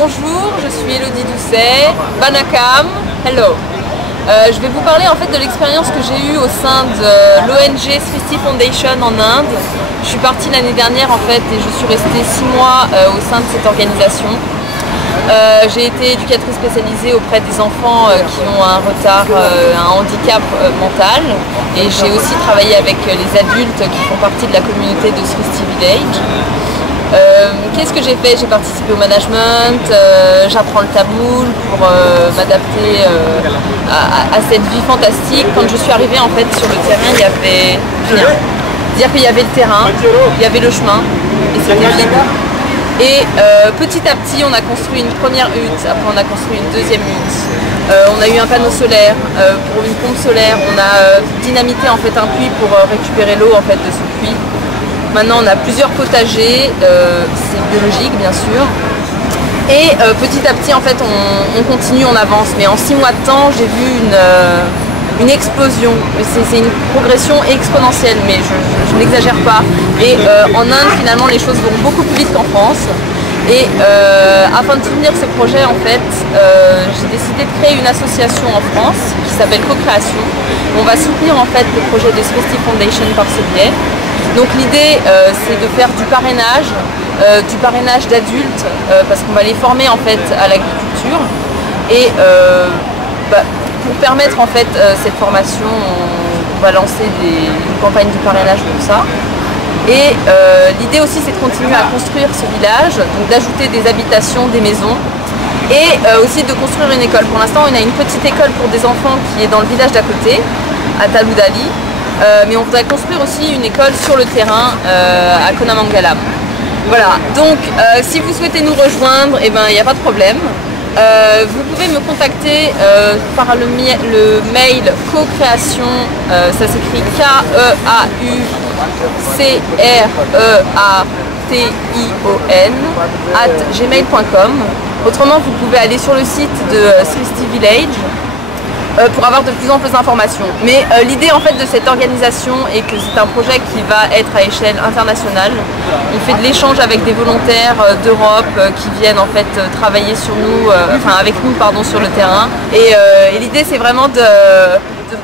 Bonjour, je suis Elodie Doucet, Banakam, hello. Je vais vous parler en fait de l'expérience que j'ai eue au sein de l'ONG Srishti Foundation en Inde. Je suis partie l'année dernière en fait et je suis restée 6 mois au sein de cette organisation. J'ai été éducatrice spécialisée auprès des enfants qui ont un retard, un handicap mental, et j'ai aussi travaillé avec les adultes qui font partie de la communauté de Srishti Village. Qu'est-ce que j'ai fait? J'ai participé au management, j'apprends le tamoul pour m'adapter à cette vie fantastique. Quand je suis arrivée en fait sur le terrain, il y avait rien. C'est-à-dire qu'il y avait le terrain, il y avait le chemin et c'était vide. Et petit à petit, on a construit une première hutte, après on a construit une deuxième hutte. On a eu un panneau solaire pour une pompe solaire. On a dynamité en fait un puits pour récupérer l'eau en fait de ce puits. Maintenant, on a plusieurs potagers, c'est biologique bien sûr. Et petit à petit, en fait, on continue, on avance. Mais en 6 mois de temps, j'ai vu une explosion. C'est une progression exponentielle, mais je n'exagère pas. Et en Inde, finalement, les choses vont beaucoup plus vite qu'en France. Et afin de soutenir ce projet, en fait, j'ai décidé de créer une association en France qui s'appelle Co-Création. On va soutenir en fait le projet de Srishti Foundation par ce biais. Donc l'idée, c'est de faire du parrainage d'adultes, parce qu'on va les former en fait à l'agriculture. Et pour permettre en fait cette formation, on va lancer une campagne de parrainage de tout ça. Et l'idée aussi, c'est de continuer à construire ce village, donc d'ajouter des habitations, des maisons, et aussi de construire une école. Pour l'instant, on a une petite école pour des enfants qui est dans le village d'à côté, à Taludali, mais on voudrait construire aussi une école sur le terrain à Konamangalam. Voilà, donc si vous souhaitez nous rejoindre, eh ben, il n'y a pas de problème. Vous pouvez me contacter par le mail co-création, ça s'écrit KEACREATION @gmail.com. Autrement, vous pouvez aller sur le site de Srishti Village pour avoir de plus en plus d'informations. Mais l'idée en fait de cette organisation est que c'est un projet qui va être à échelle internationale. On fait de l'échange avec des volontaires d'Europe qui viennent en fait travailler sur nous, avec nous pardon, sur le terrain. Et l'idée c'est vraiment de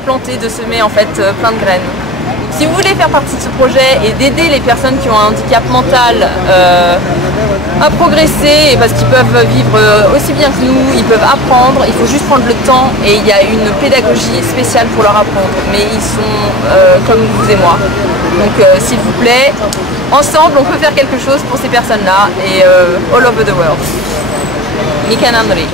planter, de semer en fait plein de graines. Si vous voulez faire partie de ce projet et d'aider les personnes qui ont un handicap mental à progresser, parce qu'ils peuvent vivre aussi bien que nous, ils peuvent apprendre, il faut juste prendre le temps et il y a une pédagogie spéciale pour leur apprendre. Mais ils sont comme vous et moi. Donc s'il vous plaît, ensemble on peut faire quelque chose pour ces personnes-là et all over the world. Mikanandri.